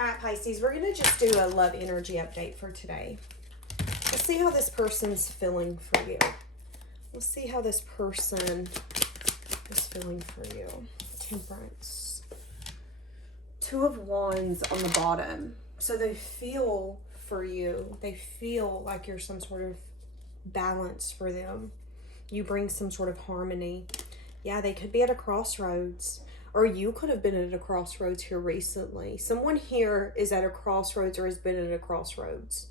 Alright, Pisces, we're going to just do a love energy update for today. Let's see how this person's feeling for you. Let's see how this person is feeling for you. Temperance. Two of Wands on the bottom. So they feel for you. They feel like you're some sort of balance for them. You bring some sort of harmony. Yeah, they could be at a crossroads. Or you could have been at a crossroads here recently. Someone here is at a crossroads or has been at a crossroads.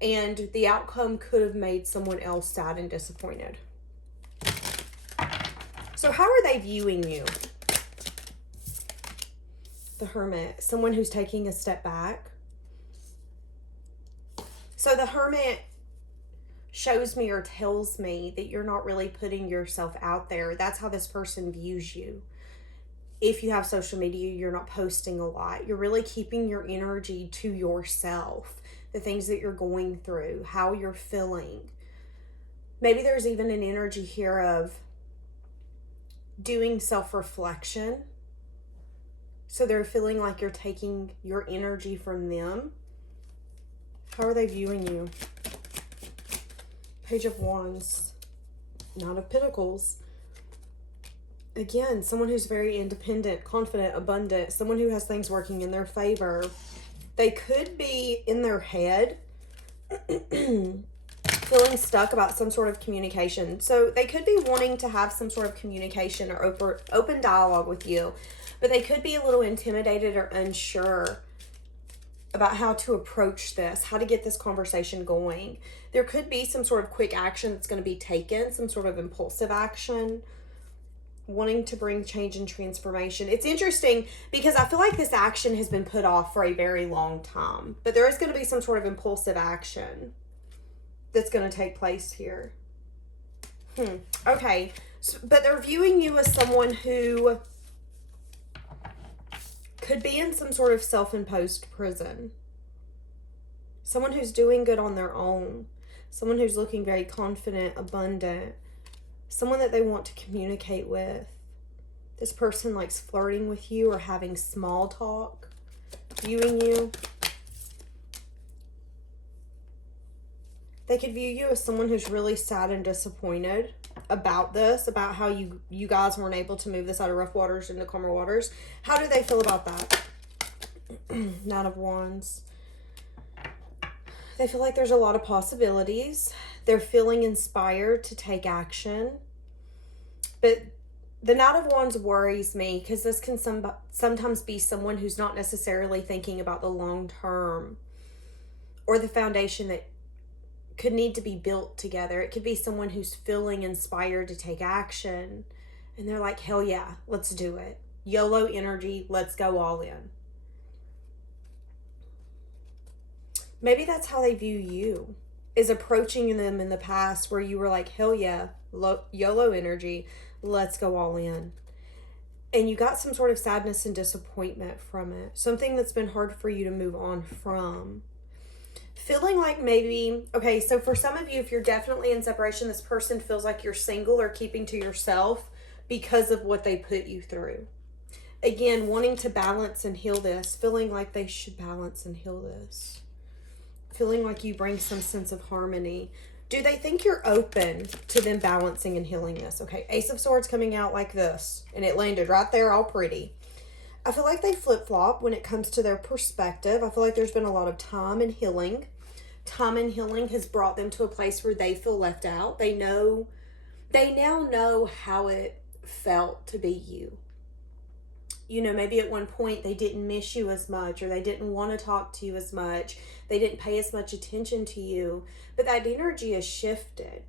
And the outcome could have made someone else sad and disappointed. So how are they viewing you? The Hermit. Someone who's taking a step back. So the Hermit shows me or tells me that you're not really putting yourself out there. That's how this person views you. If you have social media, you're not posting a lot. You're really keeping your energy to yourself. The things that you're going through, how you're feeling. Maybe there's even an energy here of doing self-reflection. So they're feeling like you're taking your energy from them. How are they viewing you? Page of Wands. Knight of Pentacles. Again, someone who's very independent, confident, abundant, someone who has things working in their favor. They could be in their head feeling stuck about some sort of communication. So they could be wanting to have some sort of communication or open dialogue with you, but they could be a little intimidated or unsure about how to approach this, how to get this conversation going. There could be some sort of quick action that's going to be taken, some sort of impulsive action, wanting to bring change and transformation. It's interesting because I feel like this action has been put off for a very long time, but there is going to be some sort of impulsive action that's going to take place here. Okay. So, but they're viewing you as someone who could be in some sort of self-imposed prison. Someone who's doing good on their own. Someone who's looking very confident, abundant. Someone that they want to communicate with. This person likes flirting with you or having small talk. Viewing you. They could view you as someone who's really sad and disappointed about this, about how you guys weren't able to move this out of rough waters into calmer waters. How do they feel about that? Knight of Wands. They feel like there's a lot of possibilities. They're feeling inspired to take action. But the Knight of Wands worries me because this can sometimes be someone who's not necessarily thinking about the long term or the foundation that could need to be built together. It could be someone who's feeling inspired to take action and they're like, hell yeah, let's do it. YOLO energy, let's go all in. Maybe that's how they view you, is approaching them in the past where you were like, hell yeah, YOLO energy, let's go all in. And you got some sort of sadness and disappointment from it. Something that's been hard for you to move on from. Feeling like maybe, okay, so for some of you, if you're definitely in separation, this person feels like you're single or keeping to yourself because of what they put you through. Again, wanting to balance and heal this, feeling like they should balance and heal this. Feeling like you bring some sense of harmony. Do they think you're open to them balancing and healing this? Okay, Ace of Swords coming out like this, and it landed right there all pretty. I feel like they flip-flop when it comes to their perspective. I feel like there's been a lot of time and healing. Time and healing has brought them to a place where they feel left out. They now know how it felt to be you. You know, maybe at one point they didn't miss you as much, or they didn't want to talk to you as much. They didn't pay as much attention to you, but that energy has shifted.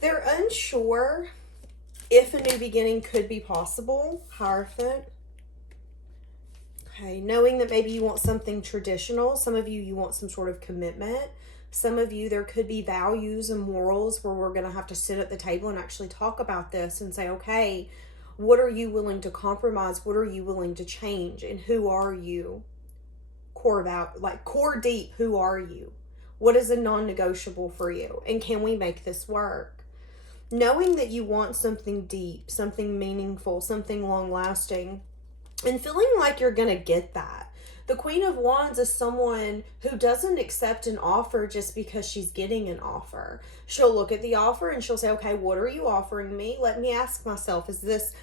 They're unsure if a new beginning could be possible. Hierophant. Okay, knowing that maybe you want something traditional. Some of you want some sort of commitment. Some of you, there could be values and morals where we're going to have to sit at the table and actually talk about this and say, okay, what are you willing to compromise? What are you willing to change? And who are you? Core deep, who are you? What is a non-negotiable for you? And can we make this work? Knowing that you want something deep, something meaningful, something long-lasting, and feeling like you're going to get that. The Queen of Wands is someone who doesn't accept an offer just because she's getting an offer. She'll look at the offer and she'll say, okay, what are you offering me? Let me ask myself, is this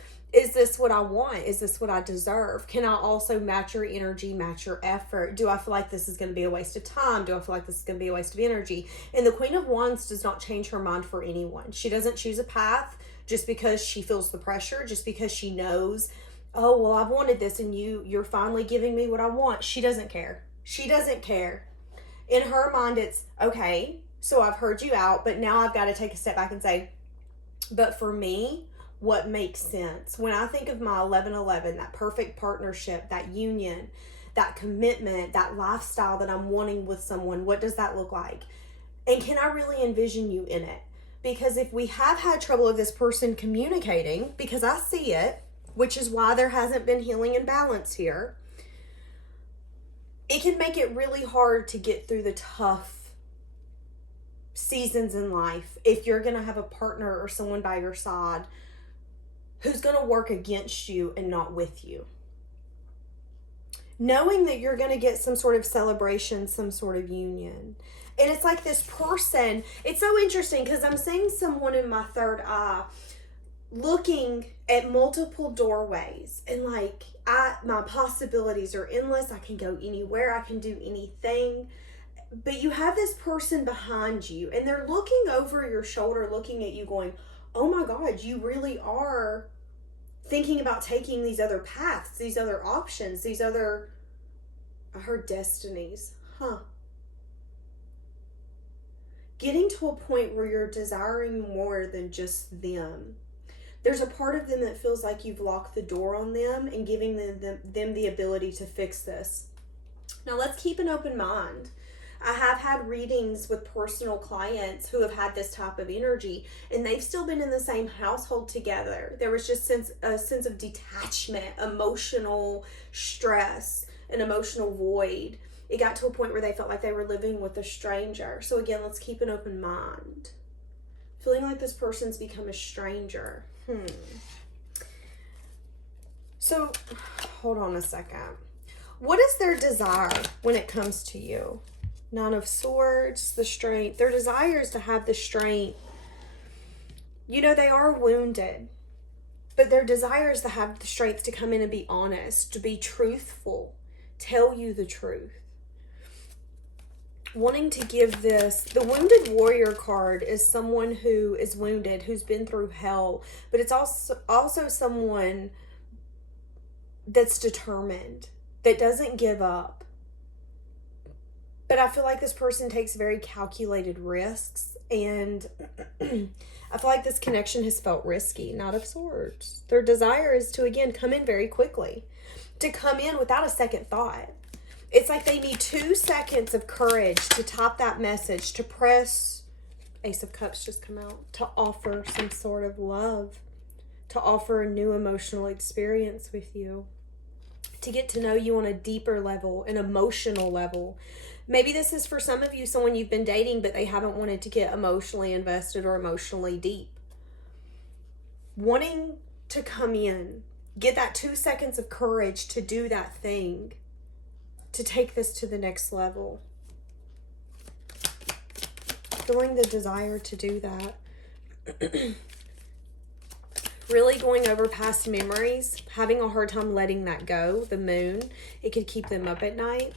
what I want? Is this what I deserve? Can I also match your energy, match your effort? Do I feel like this is going to be a waste of time? Do I feel like this is going to be a waste of energy? And the Queen of Wands does not change her mind for anyone. She doesn't choose a path just because she feels the pressure, just because she knows, oh, well, I've wanted this and you're finally giving me what I want. She doesn't care. She doesn't care. In her mind, it's, okay, so I've heard you out, but now I've got to take a step back and say, but for me, what makes sense? When I think of my 1111, that perfect partnership, that union, that commitment, that lifestyle that I'm wanting with someone, what does that look like? And can I really envision you in it? Because if we have had trouble with this person communicating, because I see it, which is why there hasn't been healing and balance here, it can make it really hard to get through the tough seasons in life if you're going to have a partner or someone by your side who's going to work against you and not with you. Knowing that you're going to get some sort of celebration, some sort of union. And it's like this person, it's so interesting because I'm seeing someone in my third eye looking at multiple doorways and like my possibilities are endless. I can go anywhere. I can do anything. But you have this person behind you and they're looking over your shoulder, looking at you going, oh my God, you really are thinking about taking these other paths, these other options, these other, I heard destinies. Getting to a point where you're desiring more than just them. There's a part of them that feels like you've locked the door on them and giving them the ability to fix this. Now let's keep an open mind. I have had readings with personal clients who have had this type of energy and they've still been in the same household together. There was just a sense of detachment, emotional stress, an emotional void. It got to a point where they felt like they were living with a stranger. So again, let's keep an open mind. Feeling like this person's become a stranger. So, hold on a second. What is their desire when it comes to you? Nine of Swords, the strength. Their desire is to have the strength. You know, they are wounded, but their desire is to have the strength to come in and be honest, to be truthful, tell you the truth. Wanting to give this, the Wounded Warrior card is someone who is wounded, who's been through hell, but it's also someone that's determined, that doesn't give up. But I feel like this person takes very calculated risks, and I feel like this connection has felt risky. Knight of Swords. Their desire is to, again, come in very quickly, to come in without a second thought. It's like they need 2 seconds of courage to type that message, to press, Ace of Cups just come out, to offer some sort of love, to offer a new emotional experience with you, to get to know you on a deeper level, an emotional level. Maybe this is for some of you, someone you've been dating, but they haven't wanted to get emotionally invested or emotionally deep. Wanting to come in, get that 2 seconds of courage to do that thing, to take this to the next level. Feeling the desire to do that. Really going over past memories, having a hard time letting that go. The moon, it could keep them up at night.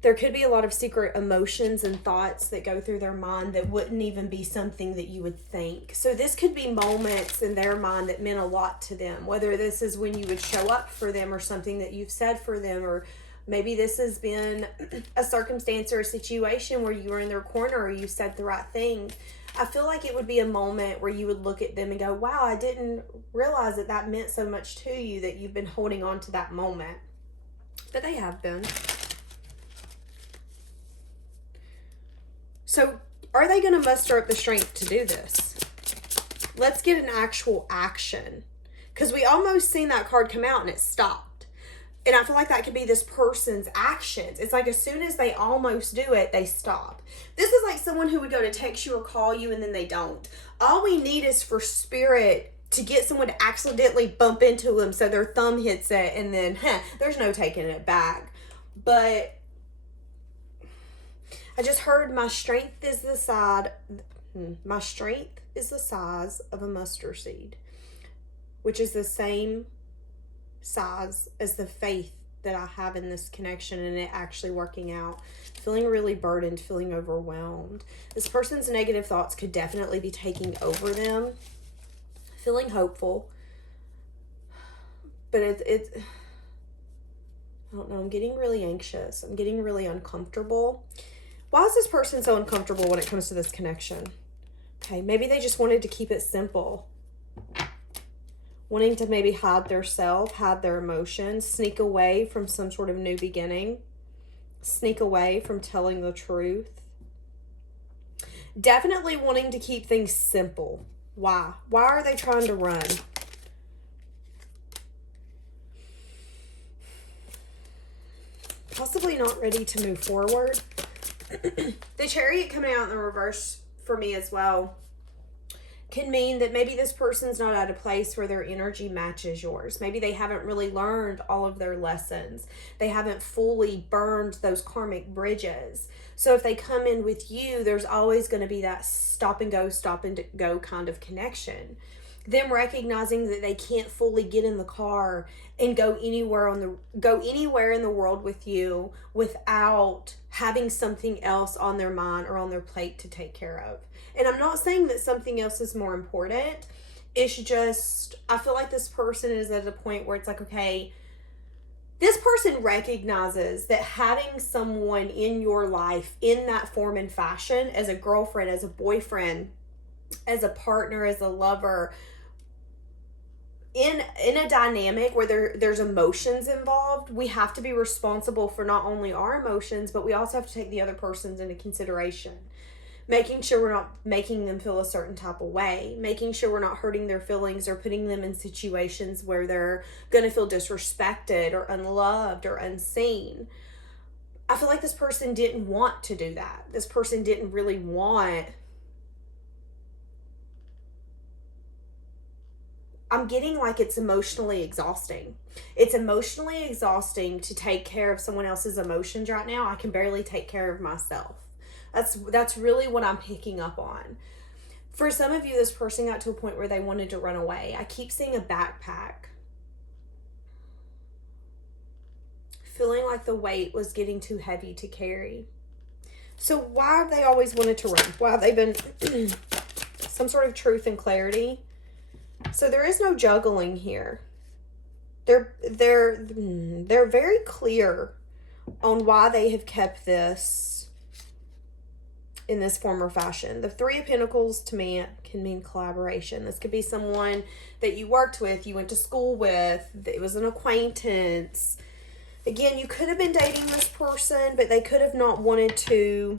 There could be a lot of secret emotions and thoughts that go through their mind that wouldn't even be something that you would think. So this could be moments in their mind that meant a lot to them, whether this is when you would show up for them or something that you've said for them, or maybe this has been a circumstance or a situation where you were in their corner or you said the right thing. I feel like it would be a moment where you would look at them and go, wow, I didn't realize that that meant so much to you, that you've been holding on to that moment. But they have been. So are they going to muster up the strength to do this? Let's get an actual action. Because we almost seen that card come out and it stopped. And I feel like that could be this person's actions. It's like as soon as they almost do it, they stop. This is like someone who would go to text you or call you and then they don't. All we need is for spirit to get someone to accidentally bump into them so their thumb hits it, and then there's no taking it back. But I just heard my strength is the size of a mustard seed, which is the same size as the faith that I have in this connection and it actually working out. Feeling really burdened, feeling overwhelmed. This person's negative thoughts could definitely be taking over them. Feeling hopeful. But I don't know, I'm getting really anxious. I'm getting really uncomfortable. Why is this person so uncomfortable when it comes to this connection? Okay, maybe they just wanted to keep it simple. Wanting to maybe hide their self, hide their emotions, sneak away from some sort of new beginning, sneak away from telling the truth. Definitely wanting to keep things simple. Why? Why are they trying to run? Possibly not ready to move forward. The Chariot coming out in the reverse for me as well can mean that maybe this person's not at a place where their energy matches yours. Maybe they haven't really learned all of their lessons. They haven't fully burned those karmic bridges. So if they come in with you, there's always going to be that stop and go kind of connection. Them recognizing that they can't fully get in the car and go anywhere in the world with you without having something else on their mind or on their plate to take care of. And I'm not saying that something else is more important. It's just, I feel like this person is at a point where it's like, okay, this person recognizes that having someone in your life in that form and fashion, as a girlfriend, as a boyfriend, as a partner, as a lover, in a dynamic where there's emotions involved, we have to be responsible for not only our emotions, but we also have to take the other person's into consideration. Making sure we're not making them feel a certain type of way. Making sure we're not hurting their feelings or putting them in situations where they're going to feel disrespected or unloved or unseen. I feel like this person didn't want to do that. This person didn't really want... I'm getting like it's emotionally exhausting. It's emotionally exhausting to take care of someone else's emotions right now. I can barely take care of myself. That's really what I'm picking up on. For some of you, this person got to a point where they wanted to run away. I keep seeing a backpack. Feeling like the weight was getting too heavy to carry. So why have they always wanted to run? Why have they been some sort of truth and clarity? So there is no juggling here. They're very clear on why they have kept this in this form or fashion. The Three of Pentacles to me can mean collaboration. This could be someone that you worked with, you went to school with, it was an acquaintance. Again, you could have been dating this person, but they could have not wanted to.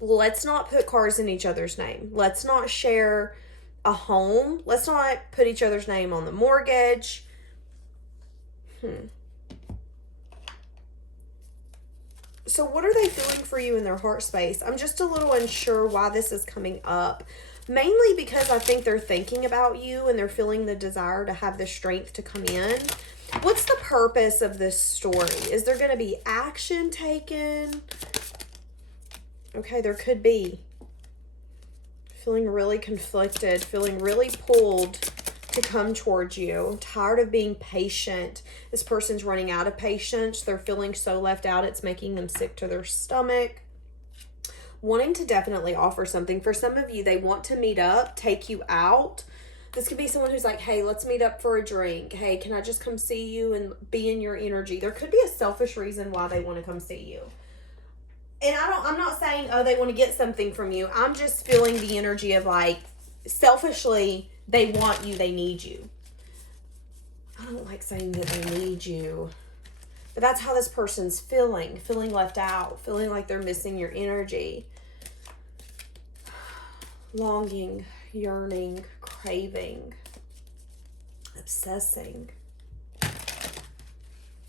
Let's not put cars in each other's name. Let's not share a home. Let's not put each other's name on the mortgage. So what are they feeling for you in their heart space? I'm just a little unsure why this is coming up. Mainly because I think they're thinking about you and they're feeling the desire to have the strength to come in. What's the purpose of this story? Is there going to be action taken? Okay, there could be. Feeling really conflicted, feeling really pulled to come towards you. Tired of being patient. This person's running out of patience. They're feeling so left out, it's making them sick to their stomach. Wanting to definitely offer something. For some of you, they want to meet up, take you out. This could be someone who's like, hey, let's meet up for a drink. Hey, can I just come see you and be in your energy? There could be a selfish reason why they want to come see you. And I'm not saying, oh, they want to get something from you. I'm just feeling the energy of like, selfishly, they want you, they need you. I don't like saying that they need you. But that's how this person's feeling. Feeling left out. Feeling like they're missing your energy. Longing, yearning, craving. Obsessing.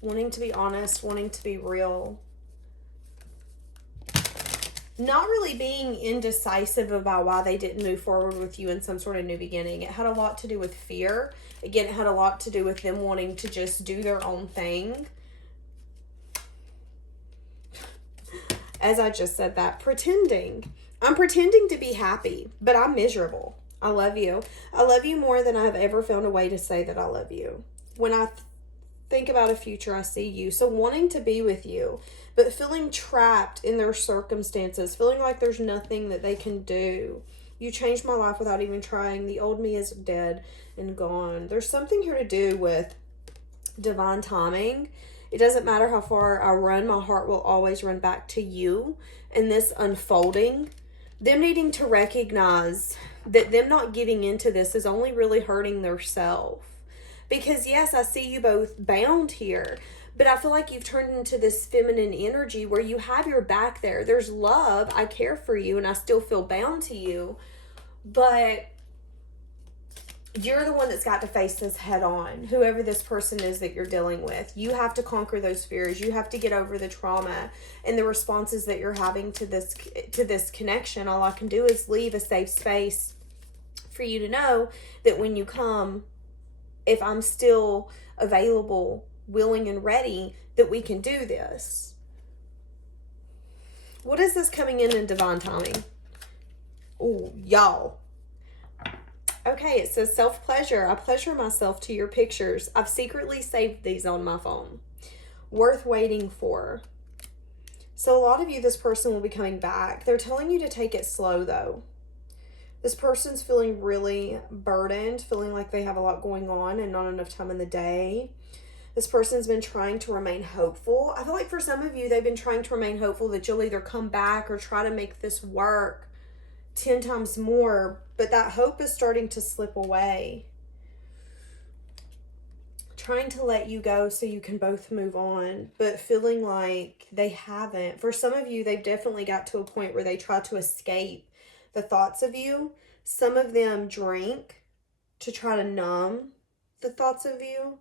Wanting to be honest. Wanting to be real. not really being indecisive about why they didn't move forward with you in some sort of new beginning. It had a lot to do with fear. Again, it had a lot to do with them wanting to just do their own thing. As I just said that, pretending. I'm pretending to be happy, but I'm miserable. I love you. I love you more than I've ever found a way to say that I love you. When I think about a future, I see you. So wanting to be with you, but feeling trapped in their circumstances, feeling like there's nothing that they can do. You changed my life without even trying. The old me is dead and gone. There's something here to do with divine timing. It doesn't matter how far I run, my heart will always run back to you. And this unfolding, them needing to recognize that them not giving into this is only really hurting their self. Because yes, I see you both bound here, but I feel like you've turned into this feminine energy where you have your back there. There's love. I care for you and I still feel bound to you. But you're the one that's got to face this head on. Whoever this person is that you're dealing with, you have to conquer those fears. You have to get over the trauma and the responses that you're having to this connection. All I can do is leave a safe space for you to know that when you come, if I'm still available, willing and ready, that we can do this. What is this coming in divine timing? Oh, y'all. Okay, it says self-pleasure. I pleasure myself to your pictures. I've secretly saved these on my phone. Worth waiting for. So a lot of you, this person will be coming back. They're telling you to take it slow, though. This person's feeling really burdened, feeling like they have a lot going on and not enough time in the day. This person's been trying to remain hopeful. I feel like for some of you, they've been trying to remain hopeful that you'll either come back or try to make this work 10 times more, but that hope is starting to slip away. Trying to let you go so you can both move on, but feeling like they haven't. For some of you, they've definitely got to a point where they try to escape the thoughts of you. Some of them drink to try to numb the thoughts of you.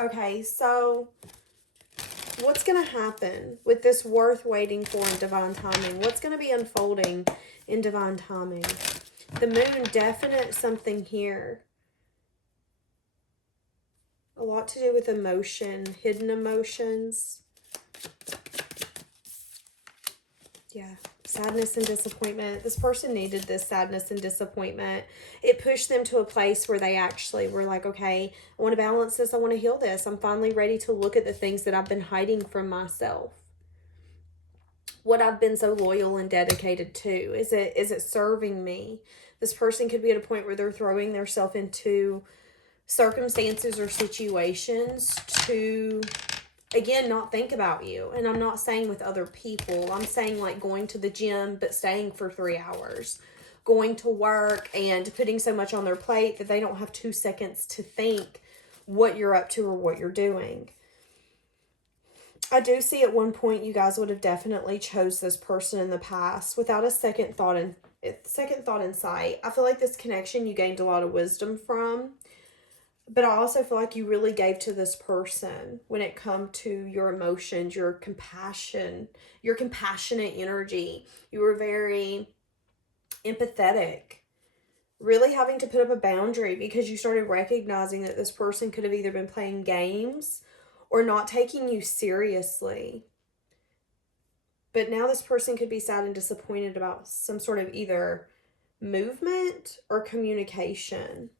Okay, so what's going to happen with this worth waiting for in divine timing? What's going to be unfolding in divine timing? The moon, definite something here. A lot to do with emotion, hidden emotions. Yeah, sadness and disappointment. This person needed this sadness and disappointment. It pushed them to a place where they actually were like, okay, I want to balance this. I want to heal this. I'm finally ready to look at the things that I've been hiding from myself. What I've been so loyal and dedicated to. Is it serving me? This person could be at a point where they're throwing themselves into circumstances or situations to, again, not think about you. And I'm not saying with other people. I'm saying like going to the gym but staying for 3 hours. Going to work and putting so much on their plate that they don't have 2 seconds to think what you're up to or what you're doing. I do see at one point you guys would have definitely chose this person in the past without a second thought in sight. I feel like this connection you gained a lot of wisdom from. But I also feel like you really gave to this person when it come to your emotions, your compassion, your compassionate energy. You were very empathetic, really having to put up a boundary because you started recognizing that this person could have either been playing games or not taking you seriously. But now this person could be sad and disappointed about some sort of either movement or communication.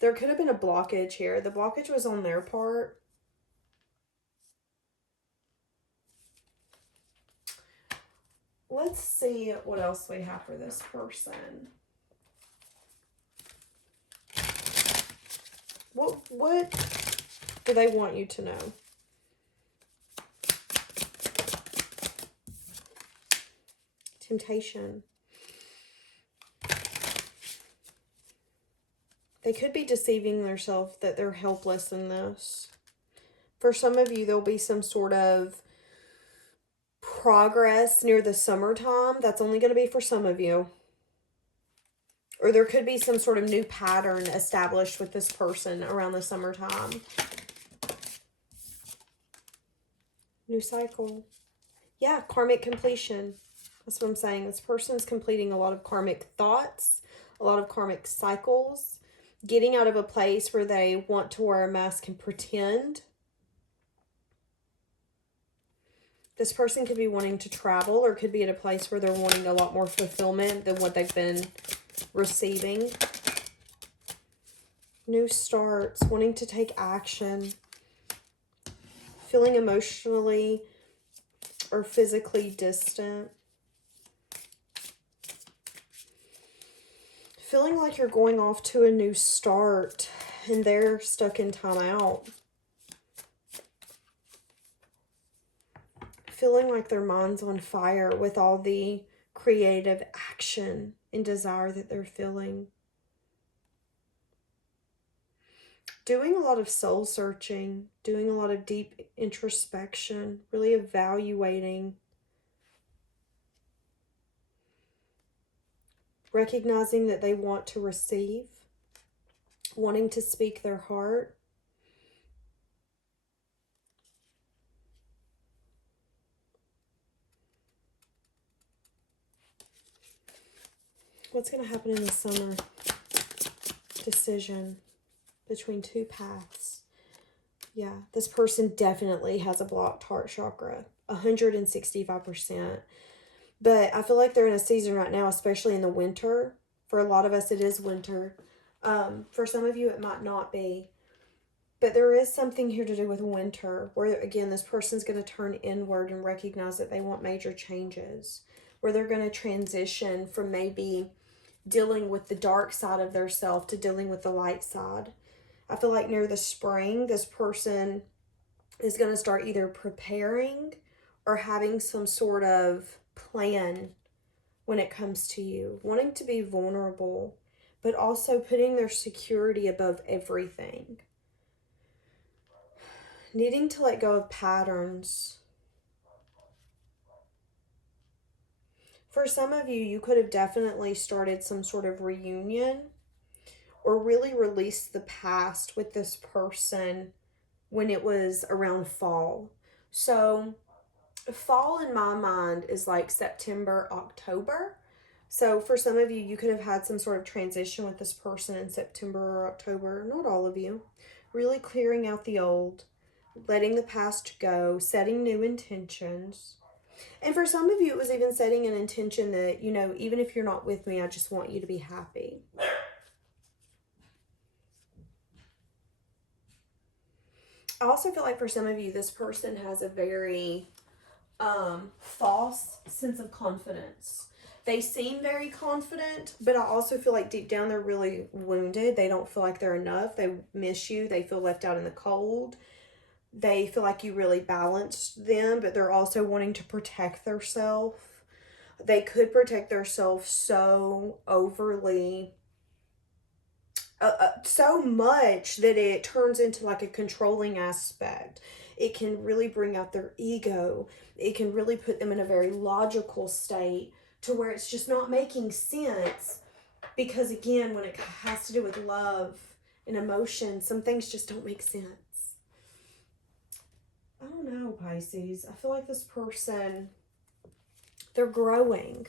There could have been a blockage here. The blockage was on their part. Let's see what else we have for this person. What do they want you to know? Temptation. They could be deceiving themselves that they're helpless in this. For some of you, there'll be some sort of progress near the summertime. That's only going to be for some of you. Or there could be some sort of new pattern established with this person around the summertime. New cycle. Yeah, karmic completion. That's what I'm saying. This person's completing a lot of karmic thoughts, a lot of karmic cycles, getting out of a place where they want to wear a mask and pretend. This person could be wanting to travel, or could be at a place where they're wanting a lot more fulfillment than what they've been receiving. New starts, wanting to take action, feeling emotionally or physically distant. Feeling like you're going off to a new start and they're stuck in timeout. Feeling like their mind's on fire with all the creative action and desire that they're feeling. Doing a lot of soul searching, doing a lot of deep introspection, really evaluating. Recognizing that they want to receive, wanting to speak their heart. What's going to happen in the summer? Decision between two paths. Yeah, this person definitely has a blocked heart chakra, 165%. But I feel like they're in a season right now, especially in the winter. For a lot of us, it is winter. For some of you, it might not be. But there is something here to do with winter, where, again, this person's going to turn inward and recognize that they want major changes, where they're going to transition from maybe dealing with the dark side of their self to dealing with the light side. I feel like near the spring, this person is going to start either preparing or having some sort of plan when it comes to you, wanting to be vulnerable, but also putting their security above everything. Needing to let go of patterns. For some of you, you could have definitely started some sort of reunion or really released the past with this person when it was around fall. So fall in my mind is like September, October. So for some of you, you could have had some sort of transition with this person in September or October. Not all of you. Really clearing out the old, letting the past go, setting new intentions. And for some of you, it was even setting an intention that, you know, even if you're not with me, I just want you to be happy. I also feel like for some of you, this person has a very false sense of confidence. They seem very confident, but I also feel like deep down they're really wounded. They don't feel like they're enough. They miss you. They feel left out in the cold. They feel like you really balanced them, but they're also wanting to protect themselves. They could protect themselves so overly, so much that it turns into like a controlling aspect. It can really bring out their ego. It can really put them in a very logical state to where it's just not making sense. Because again, when it has to do with love and emotion, some things just don't make sense. I don't know, Pisces. I feel like this person, they're growing.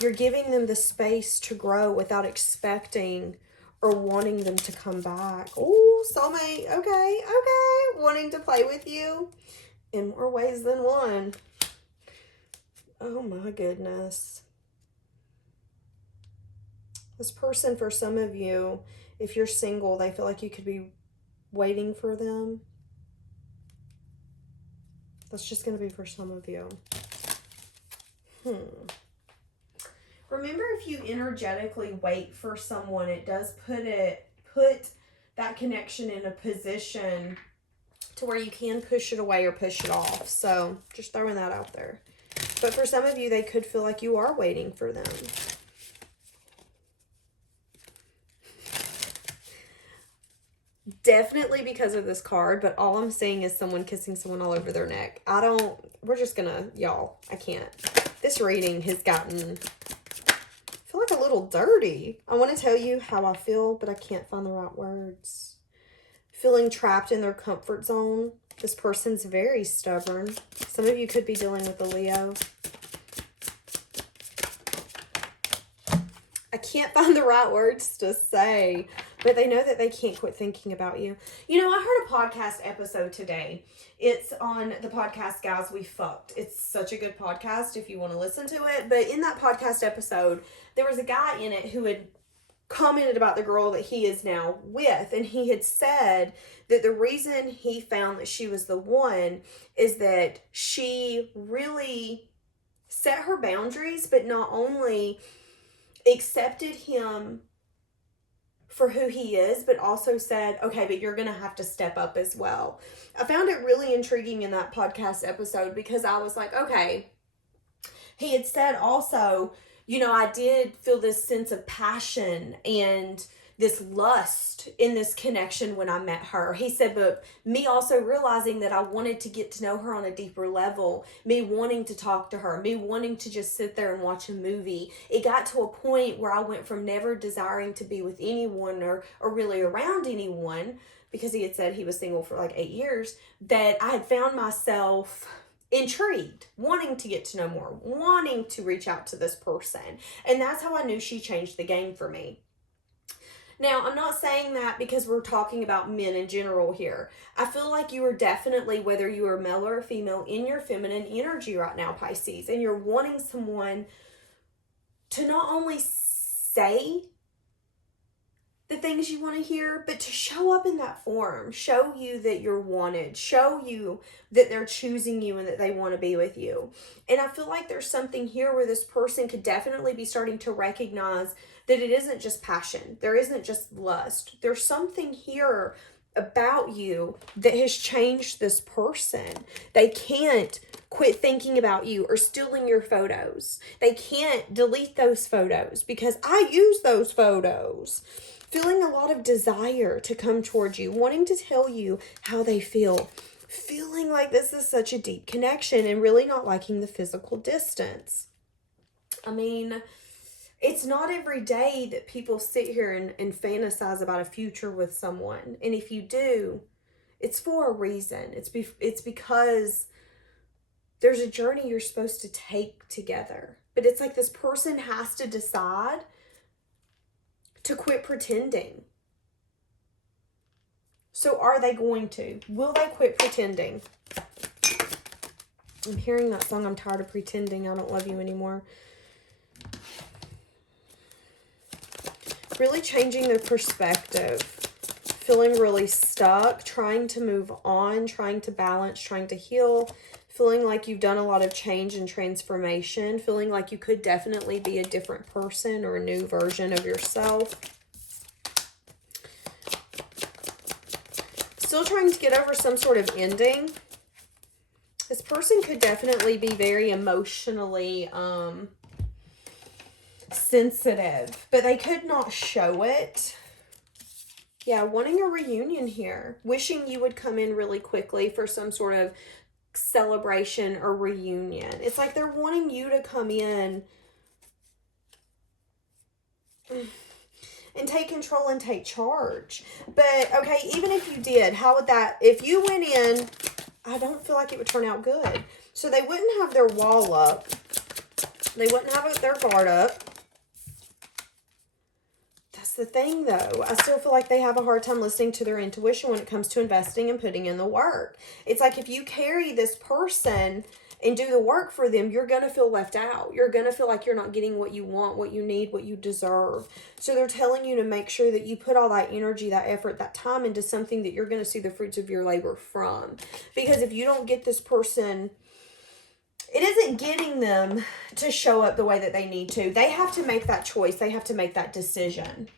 You're giving them the space to grow without expecting or wanting them to come back. Oh, soulmate. Okay. Wanting to play with you in more ways than one. Oh my goodness. This person, for some of you, if you're single, they feel like you could be waiting for them. That's just going to be for some of you. Remember, if you energetically wait for someone, it does put that connection in a position to where you can push it away or push it off. So just throwing that out there. But for some of you, they could feel like you are waiting for them. Definitely because of this card, but all I'm seeing is someone kissing someone all over their neck. We're just gonna, y'all, I can't. This reading has gotten, I feel like a little dirty. I want to tell you how I feel, but I can't find the right words. Feeling trapped in their comfort zone. This person's very stubborn. Some of you could be dealing with a Leo. I can't find the right words to say, but they know that they can't quit thinking about you. You know, I heard a podcast episode today. It's on the podcast Guys We Fucked. It's such a good podcast if you want to listen to it. But in that podcast episode, there was a guy in it who had commented about the girl that he is now with. And he had said that the reason he found that she was the one is that she really set her boundaries, but not only accepted him for who he is, but also said, okay, but you're going to have to step up as well. I found it really intriguing in that podcast episode because I was like, okay, he had said also, you know, I did feel this sense of passion and this lust in this connection when I met her. He said, but me also realizing that I wanted to get to know her on a deeper level, me wanting to talk to her, me wanting to just sit there and watch a movie. It got to a point where I went from never desiring to be with anyone or really around anyone, because he had said he was single for like 8 years, that I had found myself intrigued, wanting to get to know more, wanting to reach out to this person. And that's how I knew she changed the game for me. Now, I'm not saying that because we're talking about men in general here. I feel like you are definitely, whether you are male or female, in your feminine energy right now, Pisces, and you're wanting someone to not only say the things you want to hear, but to show up in that form, show you that you're wanted, show you that they're choosing you and that they want to be with you. And I feel like there's something here where this person could definitely be starting to recognize that it isn't just passion. There isn't just lust. There's something here about you that has changed this person. They can't quit thinking about you or stealing your photos. They can't delete those photos because I use those photos. Feeling a lot of desire to come towards you, wanting to tell you how they feel. Feeling like this is such a deep connection and really not liking the physical distance. I mean, it's not every day that people sit here and fantasize about a future with someone. And if you do, it's for a reason. It's because there's a journey you're supposed to take together. But it's like this person has to decide to quit pretending. So are they going to? Will they quit pretending? I'm hearing that song, I'm tired of pretending, I don't love you anymore. Really changing their perspective, feeling really stuck, trying to move on, trying to balance, trying to heal, feeling like you've done a lot of change and transformation, feeling like you could definitely be a different person or a new version of yourself. Still trying to get over some sort of ending. This person could definitely be very emotionally sensitive, but they could not show it. Yeah, wanting a reunion here. Wishing you would come in really quickly for some sort of celebration or reunion. It's like they're wanting you to come in and take control and take charge. But, okay, even if you did, how would that, if you went in, I don't feel like it would turn out good. So they wouldn't have their wall up. They wouldn't have their guard up. That's the thing, though. I still feel like they have a hard time listening to their intuition when it comes to investing and putting in the work. It's like if you carry this person and do the work for them, you're going to feel left out. You're going to feel like you're not getting what you want, what you need, what you deserve. So they're telling you to make sure that you put all that energy, that effort, that time into something that you're going to see the fruits of your labor from. Because if you don't get this person, it isn't getting them to show up the way that they need to. They have to make that choice. They have to make that decision.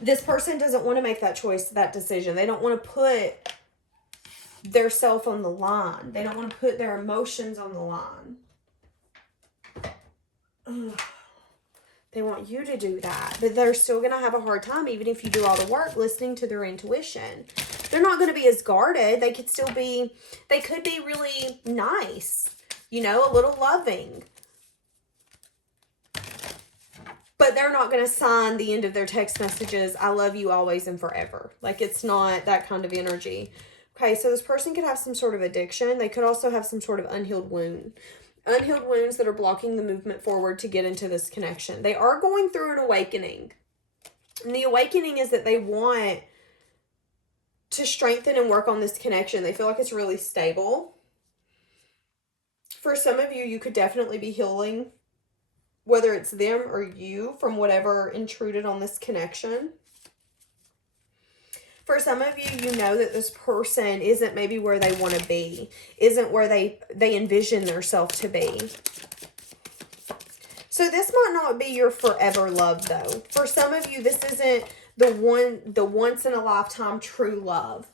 This person doesn't want to make that choice, that decision. They don't want to put their self on the line. They don't want to put their emotions on the line. Ugh. They want you to do that. But they're still going to have a hard time, even if you do all the work, listening to their intuition. They're not going to be as guarded. They could still be, they could be really nice, you know, a little loving. But they're not going to sign the end of their text messages, I love you always and forever. Like, it's not that kind of energy. Okay, so this person could have some sort of addiction. They could also have some sort of unhealed wound. Unhealed wounds that are blocking the movement forward to get into this connection. They are going through an awakening. And the awakening is that they want to strengthen and work on this connection. They feel like it's really stable. For some of you, you could definitely be healing, whether it's them or you, from whatever intruded on this connection. For some of you, you know that this person isn't maybe where they want to be, isn't where they envision themselves to be. So this might not be your forever love, though. For some of you, this isn't the once in a lifetime true love.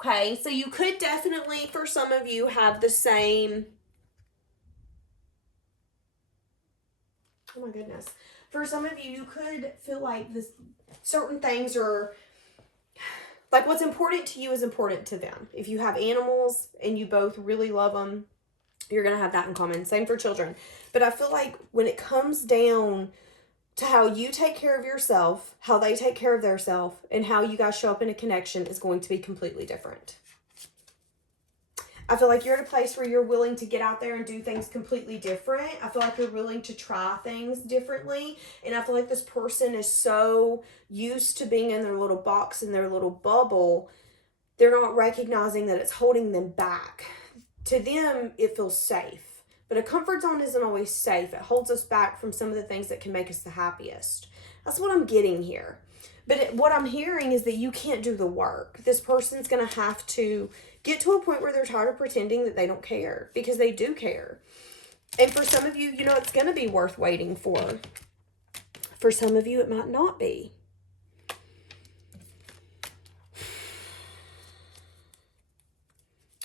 Okay, so you could definitely, for some of you, have the same. Oh my goodness. For some of you, you could feel like this certain things are, like, what's important to you is important to them. If you have animals and you both really love them, you're going to have that in common. Same for children. But I feel like when it comes down to how you take care of yourself, how they take care of themselves, and how you guys show up in a connection is going to be completely different. I feel like you're at a place where you're willing to get out there and do things completely different. I feel like you're willing to try things differently. And I feel like this person is so used to being in their little box, in their little bubble, they're not recognizing that it's holding them back. To them, it feels safe. But a comfort zone isn't always safe. It holds us back from some of the things that can make us the happiest. That's what I'm getting here. But what I'm hearing is that you can't do the work. This person's going to have to get to a point where they're tired of pretending that they don't care, because they do care. And for some of you, you know, it's going to be worth waiting for. For some of you, it might not be.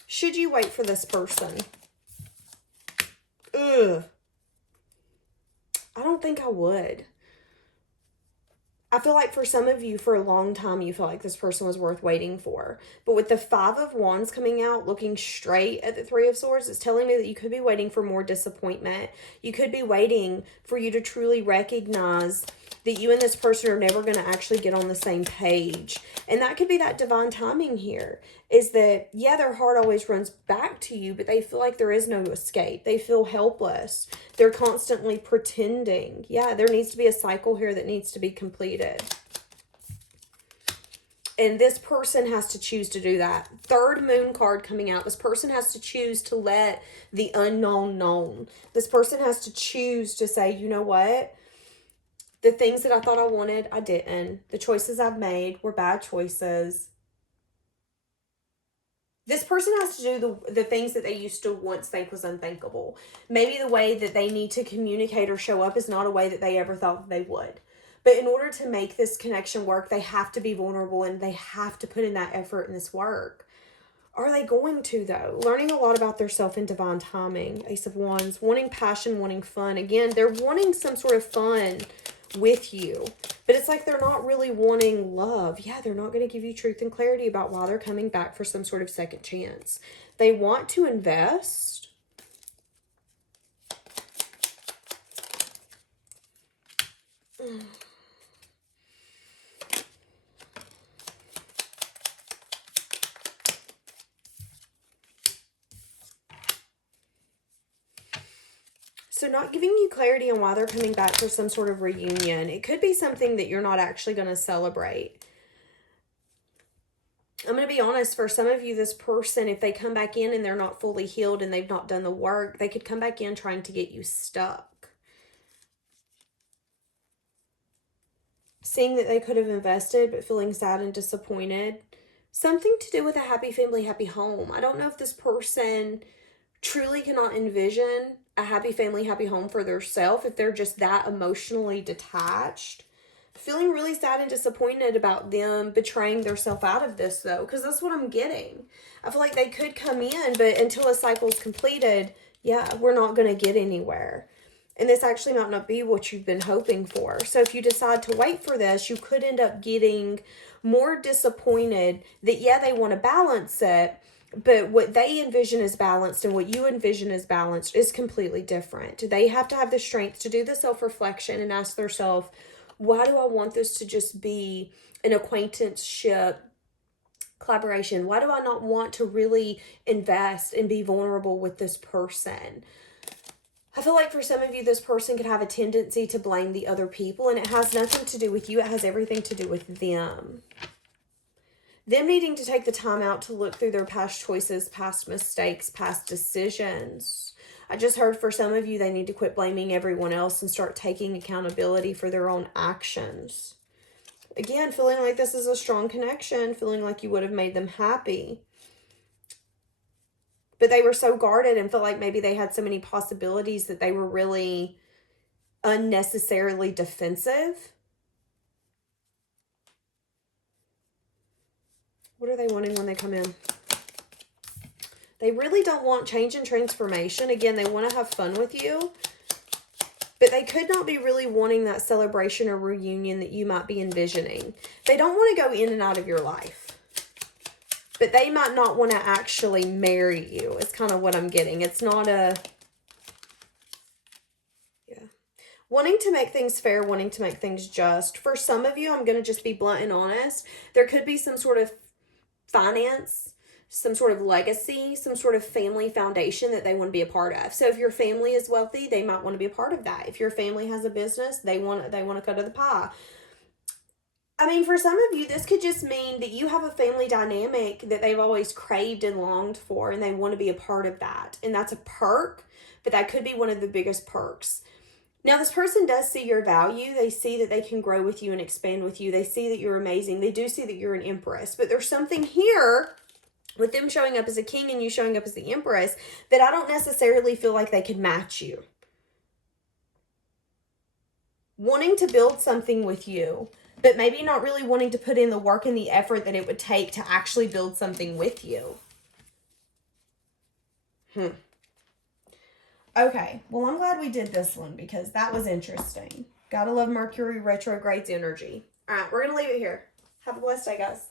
Should you wait for this person? Ugh. I don't think I would. I feel like for some of you, for a long time, you feel like this person was worth waiting for. But with the Five of Wands coming out, looking straight at the Three of Swords, it's telling me that you could be waiting for more disappointment. You could be waiting for you to truly recognize that you and this person are never going to actually get on the same page. And that could be that divine timing here, is that, yeah, their heart always runs back to you, but they feel like there is no escape. They feel helpless. They're constantly pretending. Yeah, there needs to be a cycle here that needs to be completed. And this person has to choose to do that. Third moon card coming out. This person has to choose to let the unknown known. This person has to choose to say, you know what? The things that I thought I wanted, I didn't. The choices I've made were bad choices. This person has to do the things that they used to once think was unthinkable. Maybe the way that they need to communicate or show up is not a way that they ever thought they would. But in order to make this connection work, they have to be vulnerable and they have to put in that effort and this work. Are they going to, though? Learning a lot about their self in divine timing. Ace of Wands. Wanting passion, wanting fun. Again, they're wanting some sort of fun with you, but it's like they're not really wanting love. Yeah, they're not going to give you truth and clarity about why they're coming back for some sort of second chance. They want to invest. So not giving you clarity on why they're coming back for some sort of reunion. It could be something that you're not actually going to celebrate. I'm going to be honest, for some of you, this person, if they come back in and they're not fully healed and they've not done the work, they could come back in trying to get you stuck. Seeing that they could have invested, but feeling sad and disappointed. Something to do with a happy family, happy home. I don't know if this person truly cannot envision a happy family, happy home for their self, if they're just that emotionally detached. Feeling really sad and disappointed about them betraying themselves out of this, though, because that's what I'm getting. I feel like they could come in, but until a cycle's completed, yeah, we're not going to get anywhere. And this actually might not be what you've been hoping for. So if you decide to wait for this, you could end up getting more disappointed that, yeah, they want to balance it, but what they envision as balanced and what you envision as balanced is completely different. They have to have the strength to do the self-reflection and ask themselves, why do I want this to just be an acquaintanceship collaboration? Why do I not want to really invest and be vulnerable with this person? I feel like for some of you, this person could have a tendency to blame the other people, and it has nothing to do with you. It has everything to do with them. Them needing to take the time out to look through their past choices, past mistakes, past decisions. I just heard for some of you, they need to quit blaming everyone else and start taking accountability for their own actions. Again, feeling like this is a strong connection, feeling like you would have made them happy. But they were so guarded and felt like maybe they had so many possibilities that they were really unnecessarily defensive. What are they wanting when they come in? They really don't want change and transformation. Again, they want to have fun with you. But they could not be really wanting that celebration or reunion that you might be envisioning. They don't want to go in and out of your life. But they might not want to actually marry you. It's kind of what I'm getting. It's not a... Yeah. Wanting to make things fair, wanting to make things just. For some of you, I'm going to just be blunt and honest. There could be some sort of finance, some sort of legacy, some sort of family foundation that they want to be a part of. So if your family is wealthy, they might want to be a part of that. If your family has a business, they want to cut to the pie. I mean, for some of you, this could just mean that you have a family dynamic that they've always craved and longed for, and they want to be a part of that. And that's a perk, but that could be one of the biggest perks. Now, this person does see your value. They see that they can grow with you and expand with you. They see that you're amazing. They do see that you're an empress. But there's something here with them showing up as a king and you showing up as the empress that I don't necessarily feel like they could match you. Wanting to build something with you, but maybe not really wanting to put in the work and the effort that it would take to actually build something with you. Okay, well, I'm glad we did this one because that was interesting. Gotta love Mercury retrogrades energy. All right, we're going to leave it here. Have a blessed day, guys.